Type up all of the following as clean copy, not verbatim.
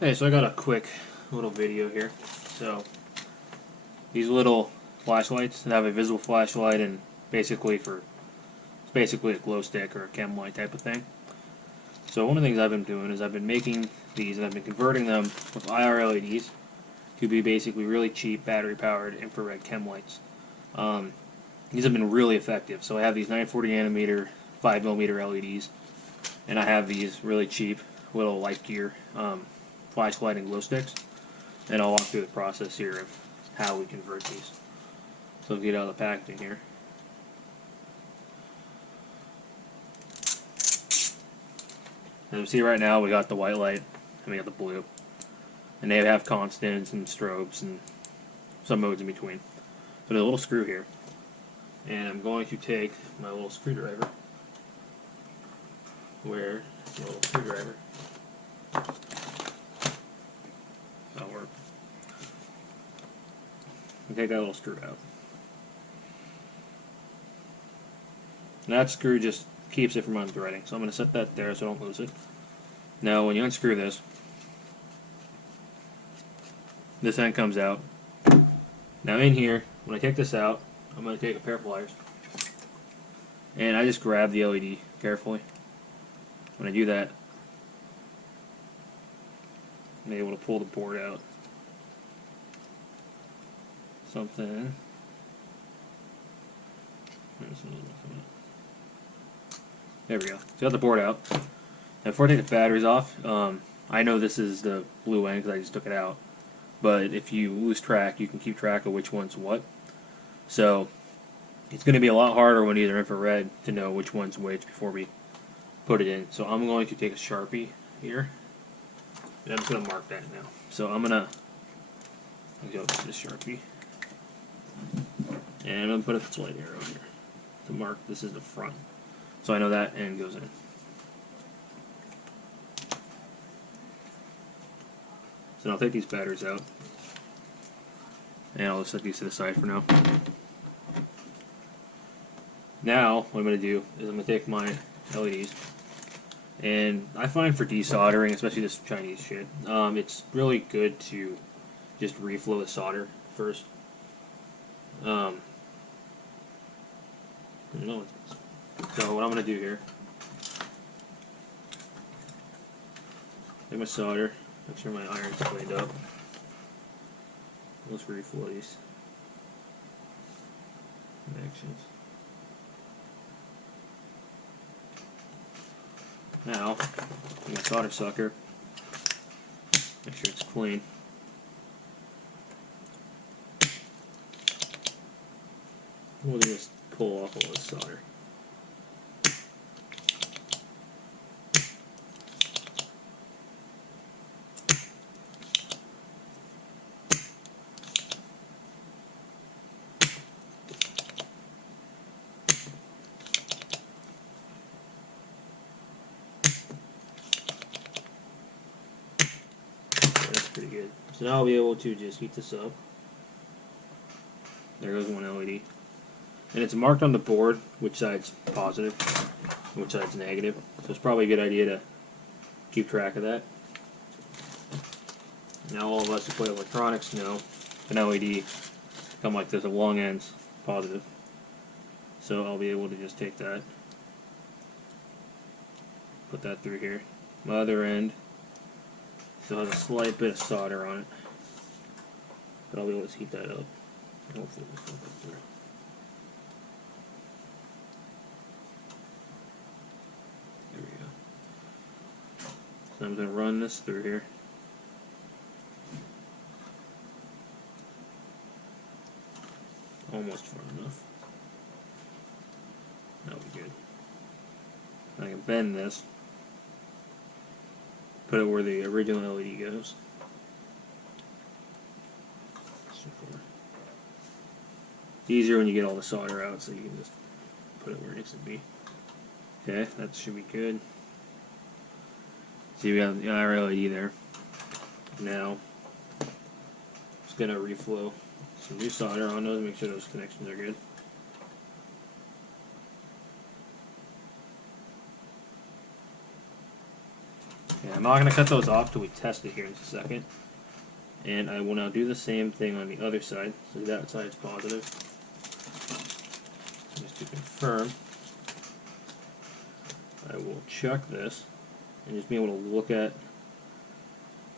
Hey, so I got a quick little video here. So these little flashlights that have a visible flashlight and it's basically a glow stick or a Chemlight type of thing. So one of the things I've been doing is I've been making these and I've been converting them with IR LEDs to be basically really cheap battery powered infrared Chemlights. These have been really effective. So I have these 940 nanometer 5mm LEDs, and I have these really cheap little light gear flashlight and glow sticks, and I'll walk through the process here of how we convert these. So get out of the packaging here. As you see right now, we got the white light and we got the blue, and they have constants and strobes and some modes in between. So there's a little screw here, and I'm going to take my little screwdriver. Where the little screwdriver? That'll work. And take that little screw out. And that screw just keeps it from unthreading. So I'm going to set that there so I don't lose it. Now when you unscrew this, this end comes out. Now in here, when I take this out, I'm going to take a pair of pliers, and I just grab the LED carefully. When I do that, I'm able to pull the board out. Something. There we go. So I got the board out. Now before I take the batteries off, I know this is the blue end because I just took it out. But if you lose track, you can keep track of which one's what. So it's going to be a lot harder when either infrared to know which one's which before we put it in. So I'm going to take a Sharpie here, and I'm just going to mark that now. So I'm going to go to the Sharpie, and I'm going to put a slight arrow here to mark this is the front. So I know that end goes in. So I'll take these batteries out, and I'll just set these to the side for now. Now, what I'm going to do is I'm going to take my LEDs, and I find for desoldering, especially this Chinese shit, it's really good to just reflow the solder first. So what I'm going to do here, take my solder, make sure my iron's cleaned up. Let's reflow these connections. Now, my solder sucker, make sure it's clean. We'll just pull off all this solder. Pretty good. So now I'll be able to just heat this up. There goes one LED. And it's marked on the board which side's positive and which side's negative. So it's probably a good idea to keep track of that. Now all of us who play electronics know an LED come like this, the long end's positive. So I'll be able to just take that, put that through here. My other end still has a slight bit of solder on it, but I'll be able to heat that up. Hopefully this will go through. There we go. So I'm going to run this through here. Almost far enough. That'll be good. I can bend this, put it where the original LED goes. It's easier when you get all the solder out, so you can just put it where it needs to be. Okay, that should be good. See, we have the IR LED there. Now, just gonna reflow some new solder on those, make sure those connections are good. Yeah, I'm not going to cut those off till we test it here in a second. And I will now do the same thing on the other side. So that side's positive. Just to confirm, I will check this and just be able to look at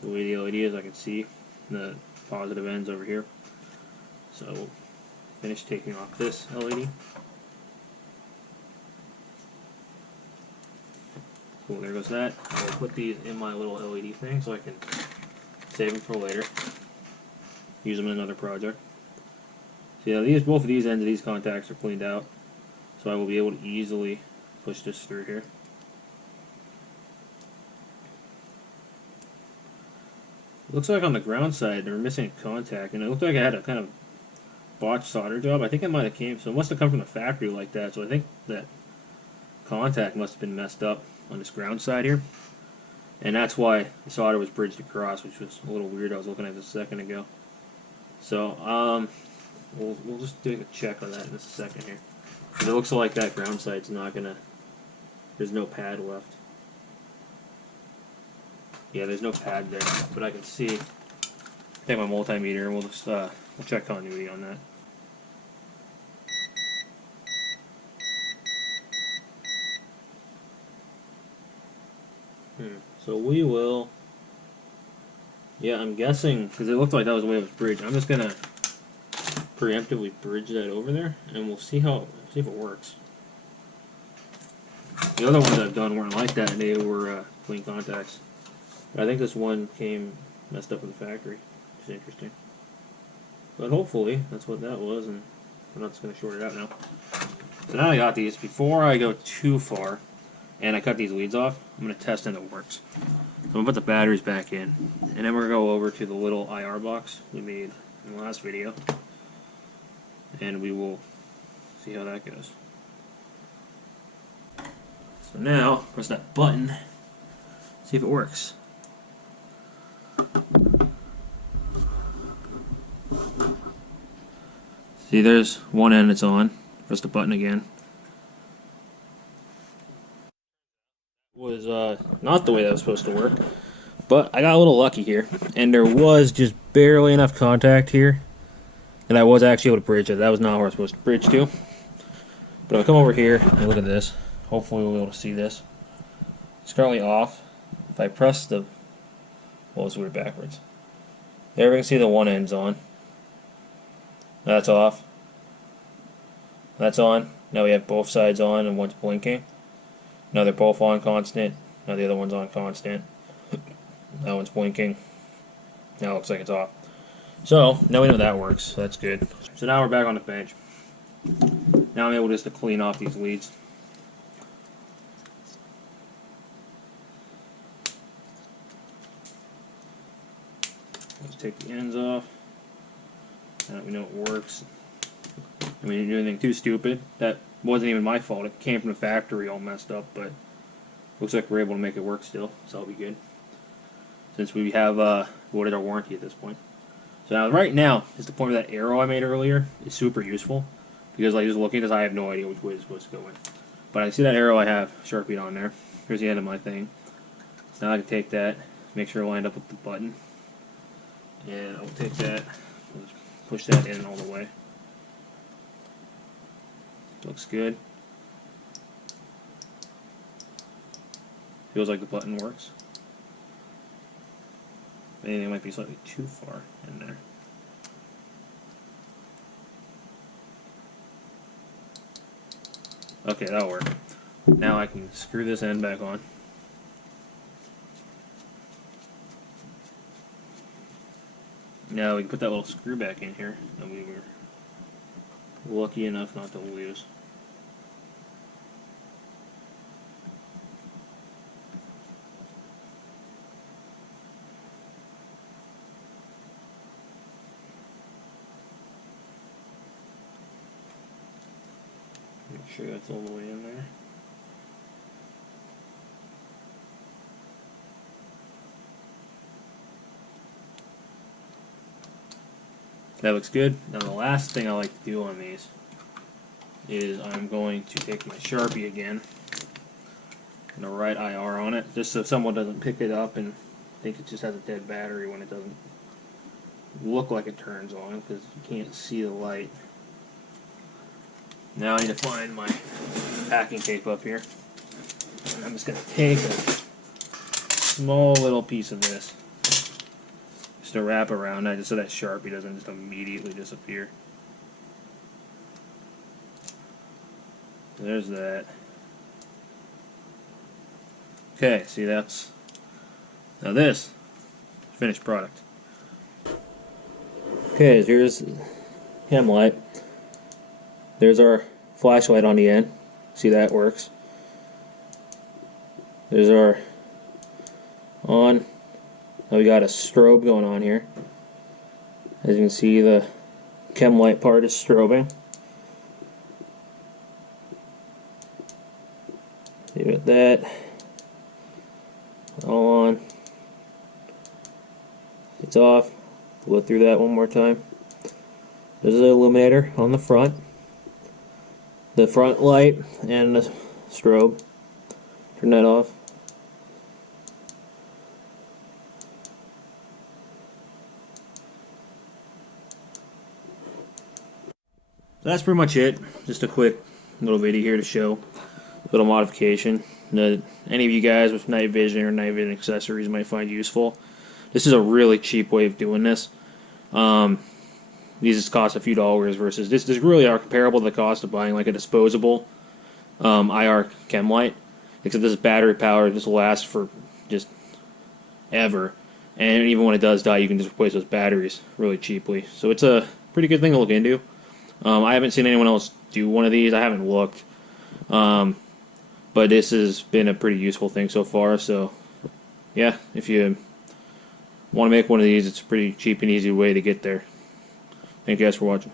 the way the LED is. I can see the positive ends over here. So I will finish taking off this LED. Cool, there goes that. I will put these in my little LED thing so I can save them for later. Use them in another project. So yeah, both of these ends of these contacts are cleaned out. So I will be able to easily push this through here. It looks like on the ground side they're missing a contact, and it looked like I had a kind of botched solder job. I think it might have so it must have come from the factory like that. So I think that contact must have been messed up on this ground side here, and that's why the solder was bridged across, which was a little weird. I was looking at this a second ago. So we'll just take a check on that in a second here. It looks like that ground side's not gonna. There's no pad left. Yeah, there's no pad there, but I can see. Take my multimeter and we'll just we'll check continuity on that. So we will. Yeah, I'm guessing because it looked like that was the way it was bridged. I'm just gonna preemptively bridge that over there, and we'll see if it works. The other ones I've done weren't like that; they were clean contacts. But I think this one came messed up in the factory. It's interesting. But hopefully that's what that was, and I'm not just gonna short it out now. So now I got these. Before I go too far, and I cut these leads off, I'm gonna test if it works. So I'm gonna put the batteries back in, and then we're gonna go over to the little IR box we made in the last video, and we will see how that goes. So now, press that button, see if it works. See, there's one end it's on. Press the button again. Was not the way that was supposed to work, but I got a little lucky here, and there was just barely enough contact here, and I was actually able to bridge it. That was not where I was supposed to bridge to. But I'll come over here and look at this. Hopefully we'll be able to see this. It's currently off. If I press the, well, let's do it backwards. There we can see the one end's on. That's off. That's on. Now we have both sides on and one's blinking. Now they're both on constant. Now the other one's on constant. That one's blinking. Now it looks like it's off. So now we know that works. So that's good. So now we're back on the bench. Now I'm able just to clean off these leads. Let's take the ends off. Now that we know it works. And we didn't do anything too stupid. That wasn't even my fault. It came from the factory all messed up, but looks like we're able to make it work still, so that'll be good. Since we have voided our warranty at this point. So now, right now, is the point where that arrow I made earlier is super useful, because I was looking, because I have no idea which way it's supposed to go in. But I see that arrow I have Sharpied on there. Here's the end of my thing. So now I can take that, make sure it lined up with the button, and I'll take that, push that in all the way. Looks good. Feels like the button works. If anything, it might be slightly too far in there. Okay, that'll work. Now I can screw this end back on. Now we can put that little screw back in here that we were lucky enough not to lose. Make sure that's all the way in there. That looks good. Now the last thing I like to do on these is I'm going to take my Sharpie again and the right IR on it, just so someone doesn't pick it up and think it just has a dead battery when it doesn't look like it turns on because you can't see the light. Now I need to find my packing tape up here. And I'm just going to take a small little piece of this just to wrap around that, just so that Sharpie doesn't just immediately disappear. There's that. Okay, see, that's now this finished product. Okay, here's Chemlight. There's our flashlight on the end. See, that works. There's our on. Now we got a strobe going on here. As you can see, the Chemlight part is strobing. See, with that all on. It's off. We'll go through that one more time. There's an illuminator on the front. The front light and the strobe. Turn that off. So that's pretty much it. Just a quick little video here to show a little modification that any of you guys with night vision or night vision accessories might find useful. This is a really cheap way of doing this. These just cost a few dollars versus this really are comparable to the cost of buying like a disposable IR Chemlight, except this is battery powered. This will last for just ever, and even when it does die, you can just replace those batteries really cheaply. So it's a pretty good thing to look into. I haven't seen anyone else do one of these. I haven't looked, but this has been a pretty useful thing so far. So yeah, if you want to make one of these, it's a pretty cheap and easy way to get there. Thank you guys for watching.